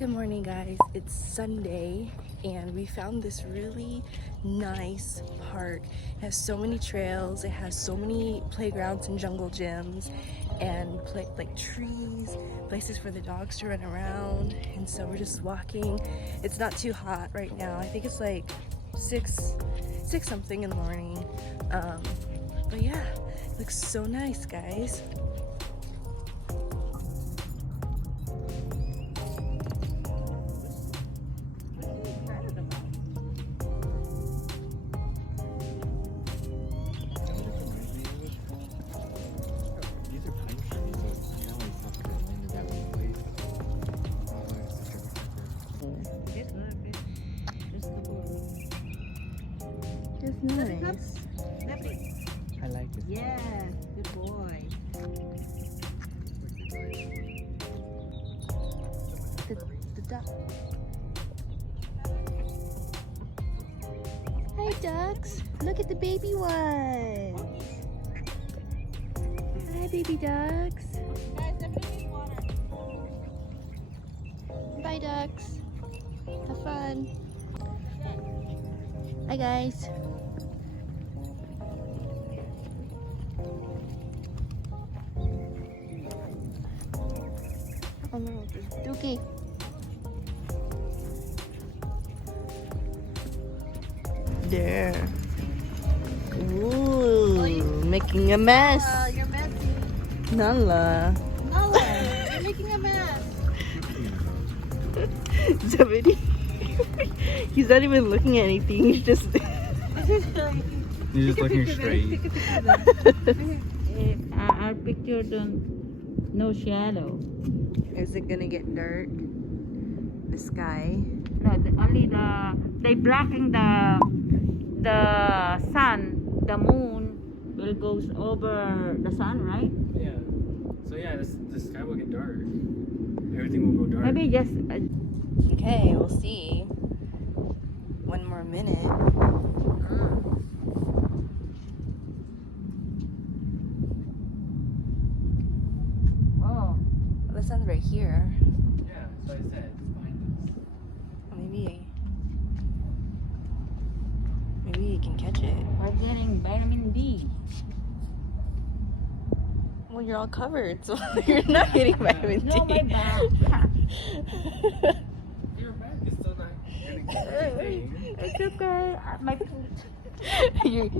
Good morning, guys. It's Sunday and we found this really nice park. It has so many trails, it has so many playgrounds and jungle gyms and like trees, places for the dogs to run around. And so we're just walking. It's not too hot right now. I think it's like six something in the morning. But yeah, it looks so nice, guys. It's nice. I like it. Yeah, good boy. The duck. Hi, ducks. Look at the baby ones. Hi, baby ducks. Bye, ducks. Have fun. Hi, guys. Oh no, it's okay. There. Ooh, making a mess. You're messy. Nala. Noah, you're making a mess. Somebody. He's not even looking at anything. He's just. You're just looking straight. Our picture don't no shadow. Is it gonna get dark? The sky. No, only they blocking the sun. The moon will goes over the sun, right? Yeah. So yeah, the sky will get dark. Everything will go dark. Maybe just Okay, we'll see. One more minute. oh. The sun's right here. Yeah, that's what I said. It's behind us. Maybe you can catch it. We're getting vitamin D. Well, you're all covered, so you're not getting vitamin D. No, my back. Your back is still not getting everything. It's okay. My you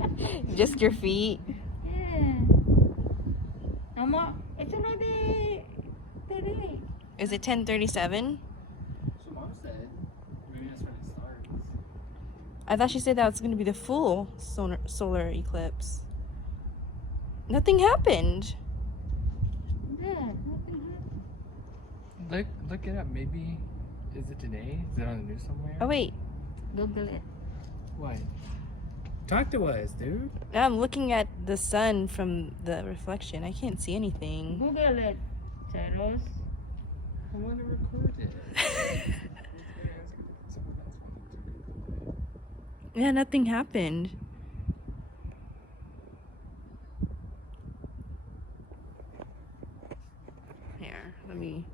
just your feet. yeah. No more. It's already today. Is it 10:37? So Mom said, maybe that's when it starts. I thought she said that was going to be the full solar eclipse. Nothing happened. Yeah, nothing happened. Look it up. Maybe is it today? Is it on the news somewhere? Oh wait, Google it. What? Talk to us, dude. now I'm looking at the sun from the reflection. I can't see anything. Google it, Charles. I want to record it. Yeah, nothing happened. Here, let me